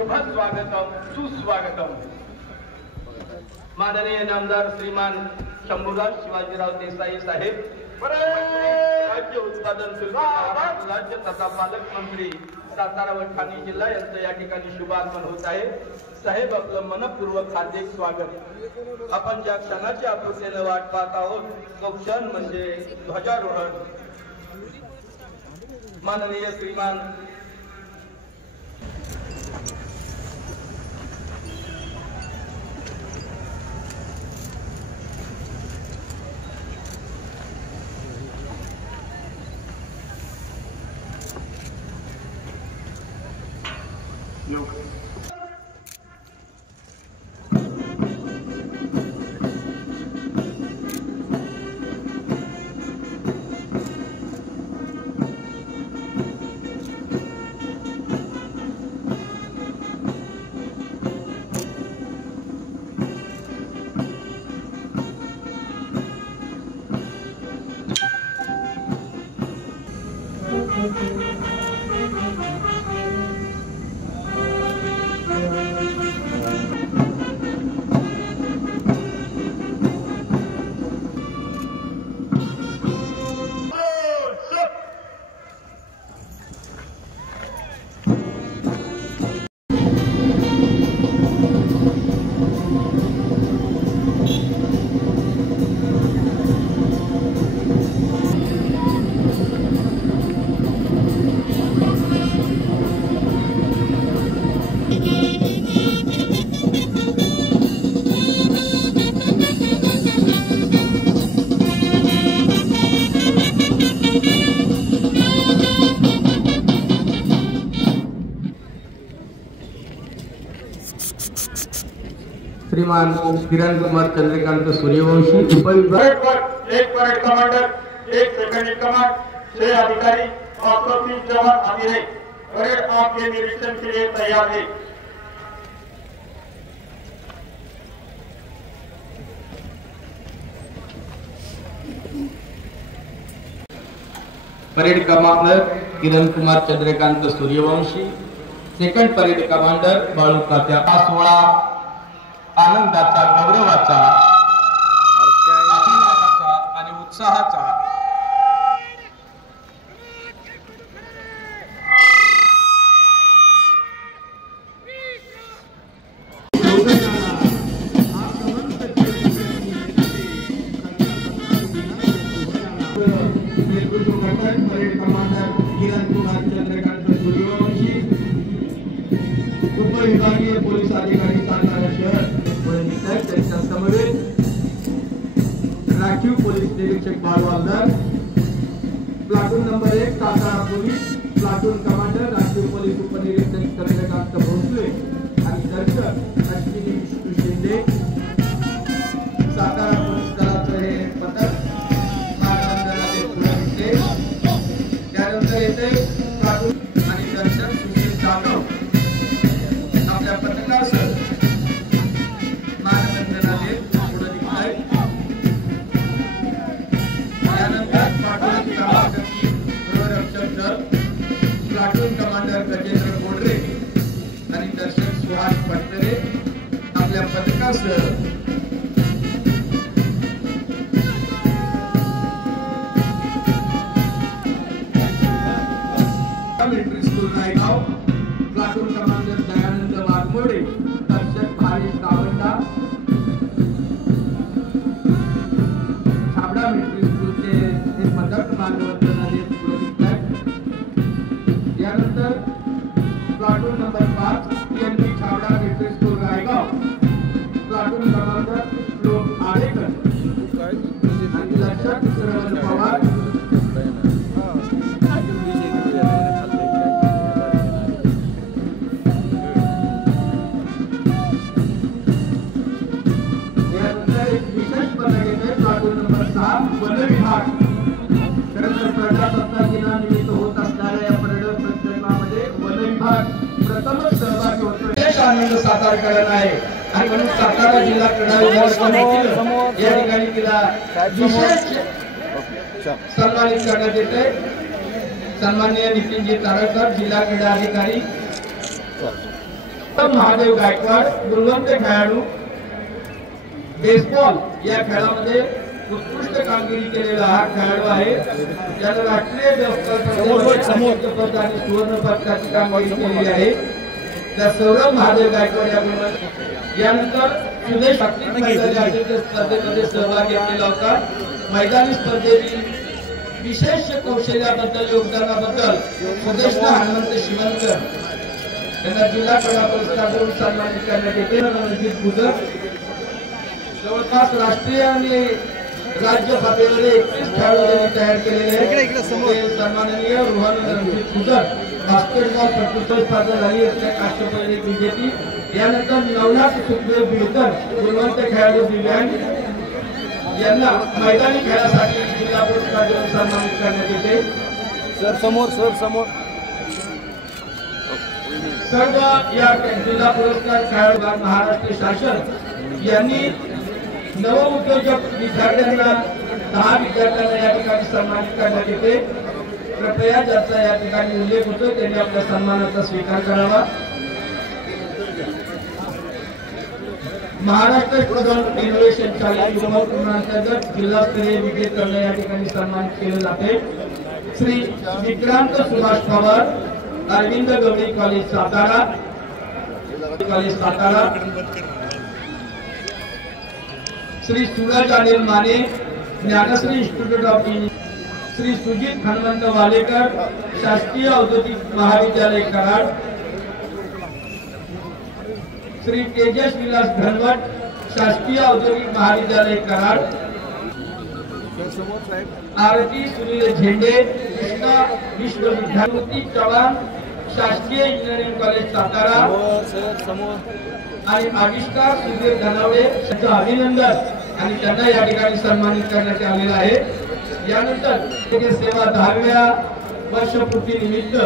शुभ स्वागतम सुस्वागतम। माननीय नामदार श्रीमान शंभूराज शिवाजीराव देसाई साहेब, राज्य उत्पादन शुल्क राज्य तथा पालकमंत्री सातारा व ठाणे जिल्हा यांचं या ठिकाणी शुभागमन होत आहे। साहेब, आपलं मनपूर्वक हार्दिक स्वागत। आपण ज्या क्षणाची आतुरतेने वाट पाहत आहोत तो क्षण म्हणजे ध्वजारोहण। माननीय श्रीमान श्रीमान किरण कुमार चंद्रकांत सूर्यवंशी, उपविभाग एक परेड कमांडर, एक सेकंड इन कमांड, 6 अधिकारी और 30 जवान अभी है। परेड आपके निरीक्षण के लिए तैयार है। Parade commander Kiran Kumar Chandrakant Suryavanshi, second parade commander Balu Tatya. 16 आनंदाचा, गौरवाचा, अभिमानाचा आणि उत्साहाचा परेड कमांडर किरण कुमार चंद्रकांत सूर्यवंशी, उपविभागीय पोलीस अधिकारी सातारा शहर त्यांच्या समवेत राखीव पोलीस निरीक्षक बाळवालदार, platoon number 1 Satara police, platoon commander राखीव पोलीस उपनिरीक्षक चंद्रकांत भोसले आणि दर्शक अश्विनी विष्णू शिंदे। सातारा पोलीस दलाचं हे पथक मानवंदनाने पुरवले। त्यानंतर येथे प्लाटून आणि दर्शक सुशील जाधव आपल्या पथकासह प्लाटून कमांडर गजेंद्र गोडरे आणि दर्शक सुहास पटकरे आपल्या पथकासह military school Naigaon, platoon commander Dayanand Waghmode, दर्शक भारी सावंडा, छाबडा मिलिटरी स्कूलचे हे पथक मानवंदनाने यानंतर platoon number 5 PNP Chhabda military school Raigaon, platoon commander Shlok Adekar आणि दर्शक श्रवण पवार। यानंतर एक विशेष पथक येते प्लाटून नंबर 7 वन विभाग। खरंतर प्रजासत्ताक दिनानिमित्त होत असणाऱ्या या परेड प्रदर्शनामध्ये वन विभाग प्रथमच सहभागी होतो। विशेष आनंद सातारकरांना आहे आणि म्हणून सातारा जिल्हा क्रीडा विभाग या ठिकाणी तिला विशेष सन्मानित करण्यात येते। सन्माननीय नितीनजी तारकर, जिल्हा क्रीडा अधिकारी, महादेव गायकवाड गुणवंत खेळाडू बेसबॉल या खेळामध्ये उत्कृष्ट कामगिरी केलेला हा खेळाडू आहे. त्यानं राष्ट्रीय स्पर्धेत आणि सुवर्ण पदकाची कामगिरी केलेली आहे. त्या सौरभ महादेव गायकवाड या गुणवंत. यानंतर सुदेश स्पर्धेमध्ये सहभाग घेतलेला होता. मैदानी स्पर्धेतील विशेष कौशल्याबद्दल योगदानाबद्दल सुदेशला हनुमंत शिवनकर यांना जिल्हा क्रीडा पुरस्कार देऊन सन्मानित करण्यात येते. रणजित गुजर जवळपास राष्ट्रीय आणि राज्य पातळीवर 31 खेळाडू त्यांनी तयार केलेले आहेत. सन्माननीय रोहन रणजित गुजर बास्केटबॉल प्रतिस्पर्धा स्पर्धा झाली काश्य पदक विजेती. यानंतर नवनाथ सुखदेव बिडकर गुणवंत खेळाडू दिव्यांग यांना मैदानी खेळासाठी जिल्हा पुरस्कार देऊन सन्मानित करण्यात येते. सर समोर सर्व या जिल्हा पुरस्कार खेळाडू महाराष्ट्र शासन यांनी नवउद्योजक विद्यार्थ्यांना 10 विद्यार्थ्यांना या ठिकाणी सन्मानित करण्यात येते. कृपया ज्याचा या ठिकाणी उल्लेख होतो त्यांनी आपल्या सन्मानाचा स्वीकार करावा. महाराष्ट्र स्टुडंट इनोव्हेशन चॅलेंज अंतर्गत जिल्हास्तरीय विजेते करणे या ठिकाणी सन्मानित केले जाते. Shri Vikrant Subhash Pawar Arvind Gawali college Satara Shri Suraj Anil Mane Dnyanshree institute of engineering Shri Sujit Hanumant Walekar शासकीय औद्योगिक महाविद्यालय कराड श्री तेजस विलास धनवट शासकीय औद्योगिक महाविद्यालय कराड आरती सुनील झेंडे कृष्णा विश्वविद्यालय चव्हाण शासकीय इंजिनिअरिंग कॉलेज सातारा आणि आविष्कार सुधीर धनावडे यांचं अभिनंदन आणि त्यांना या ठिकाणी सन्मानित करण्यात आलेलं आहे. यानंतर सेवा 10व्या वर्षपूर्ती निमित्त